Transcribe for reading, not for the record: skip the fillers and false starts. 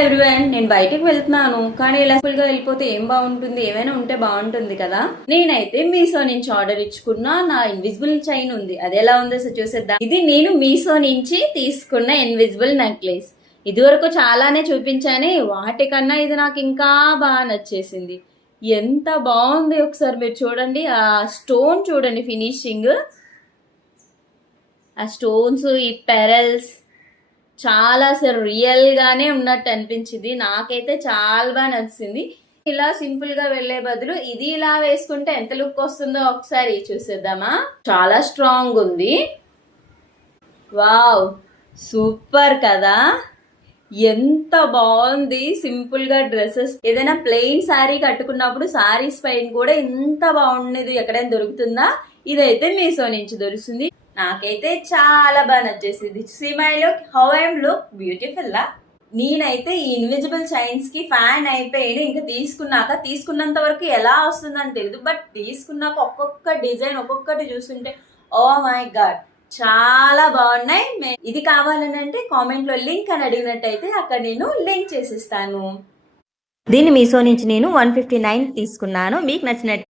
Everyone, నేను బయటికి వెళ్తున్నాను కానీ ఇలా సింపుల్ గా వెళ్ళిపోతే ఏం బాగుంటుంది, ఏమైనా ఉంటే బాగుంటుంది కదా. నేనైతే మీషో నుంచి ఆర్డర్ ఇచ్చుకున్న నా ఇన్విజిబుల్ చైన్ ఉంది. అది ఎలా ఉందో చూసేద్దాం. ఇది నేను మీషో నుంచి తీసుకున్న ఇన్విజిబుల్ నెక్లెస్. ఇది వరకు చాలానే చూపించాను, వాటికన్నా ఇది నాకు ఇంకా బాగా నచ్చేసింది. ఎంత బాగుంది ఒకసారి మీరు చూడండి. ఆ స్టోన్ చూడండి, ఫినిషింగ్, ఆ స్టోన్స్, ఈ పెరల్స్ చాలా అసలు రియల్ గానే ఉన్నట్టు అనిపించింది. నాకైతే చాలా బాగా నచ్చింది. ఇలా సింపుల్ గా వెళ్లే బదులు ఇది ఇలా వేసుకుంటే ఎంత లుక్ వస్తుందో ఒకసారి చూసేద్దామా. చాలా స్ట్రాంగ్ ఉంది. వావ్, సూపర్ కదా, ఎంత బాగుంది. సింపుల్ గా డ్రెస్సెస్, ఏదైనా ప్లెయిన్ శారీ కట్టుకున్నప్పుడు శారీస్ పైన కూడా ఇంత బాగుండేది ఎక్కడైనా దొరుకుతుందా? ఇదైతే మీషో నుంచి దొరుకుతుంది. నాకైతే చాలా బాగా నచ్చేసింది. See my look, how I'm look beautiful లా. నేనైతే ఈ ఇన్విజిబుల్ చైన్స్ కి ఫ్యాన్ అయిపోయాను. ఇంకా తీసుకున్నంత వరకు ఎలా వస్తుందని తెలియదు, బట్ తీసుకున్నాక ఒక్కొక్క డిజైన్ ఒక్కొక్కటి చూస్తుంటే ఓ మై గాడ్ చాలా బాగున్నాయి. ఇది కావాలని అంటే కామెంట్ లో లింక్ అని అడిగినట్టయితే అక్కడ నేను లింక్ చేసిస్తాను. దీన్ని మీషో నుంచి నేను 159 తీసుకున్నాను. మీకు నచ్చినట్టు